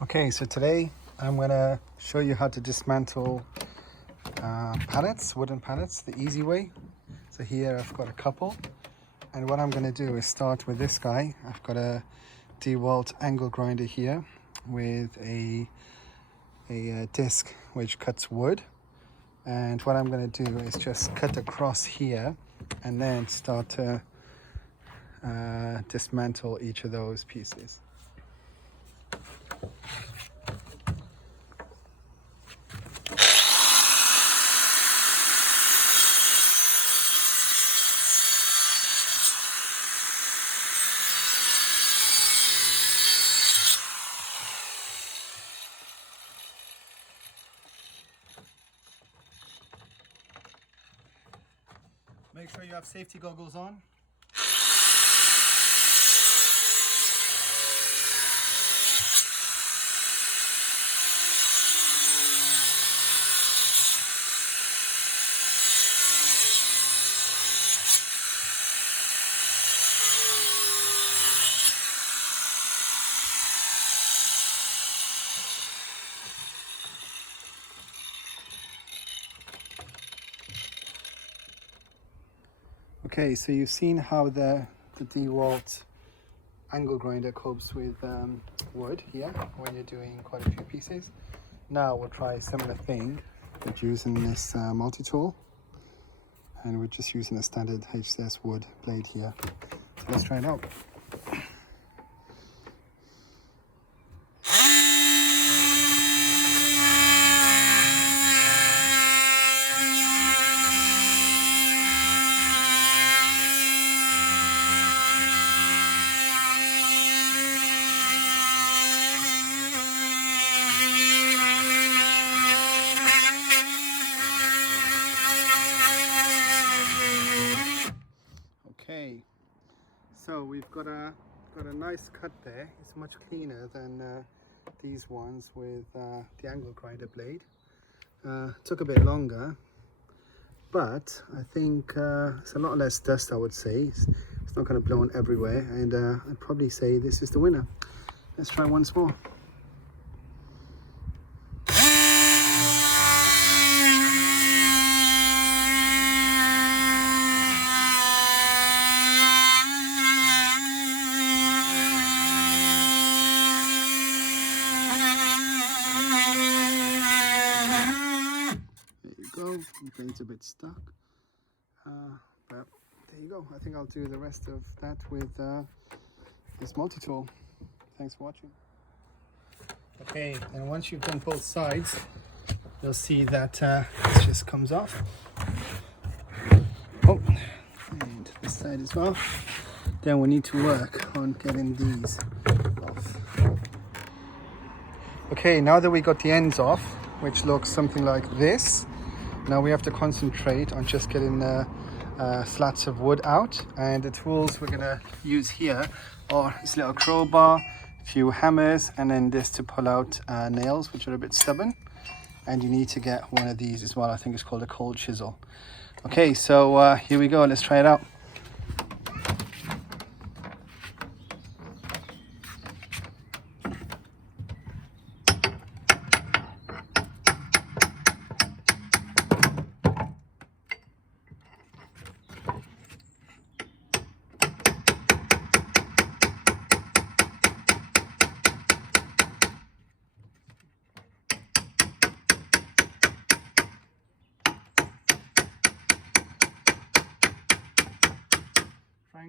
Okay, so today I'm going to show you how to dismantle pallets, wooden pallets, the easy way. So here I've got a couple, and what I'm going to do is start with this guy. I've got a Dewalt angle grinder here with a disc which cuts wood, and what I'm going to do is just cut across here and then start to dismantle each of those pieces. Make sure you have safety goggles on. Okay, so you've seen how the Dewalt angle grinder copes with wood here when you're doing quite a few pieces. Now we'll try a similar thing with using this multi-tool, and we're just using a standard HCS wood blade here. So let's try it out. Okay, so we've got a nice cut there. It's much cleaner than these ones with the angle grinder blade. Took a bit longer, but I think it's a lot less dust, I would say. It's not going to blow on everywhere, and I'd probably say this is the winner. Let's try once more. The blade's a bit stuck, but there you go. I think I'll do the rest of that with this multi-tool. Thanks for watching. Okay, and once you've done both sides, you'll see that it just comes off. Oh, and this side as well. Then we need to work on getting these off. Okay, now that we got the ends off, which looks something like this, now we have to concentrate on just getting the slats of wood out, and the tools we're going to use here are this little crowbar, a few hammers, and then this to pull out nails which are a bit stubborn. And you need to get one of these as well. I think it's called a cold-chisel. Okay, so here we go. Let's try it out.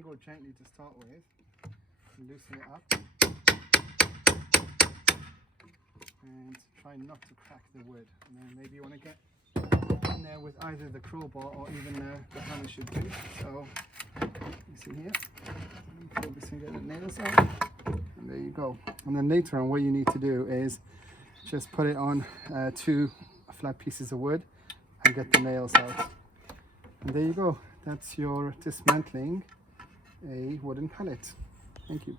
Go gently to start with, and loosen it up, and try not to crack the wood. And then maybe you want to get in there with either the crowbar or even the hammer should do. So you see here, pull this and get the nails out, and there you go. And then later on, what you need to do is just put it on 2 flat pieces of wood and get the nails out. And there you go. That's your dismantling a wooden pallet. Thank you.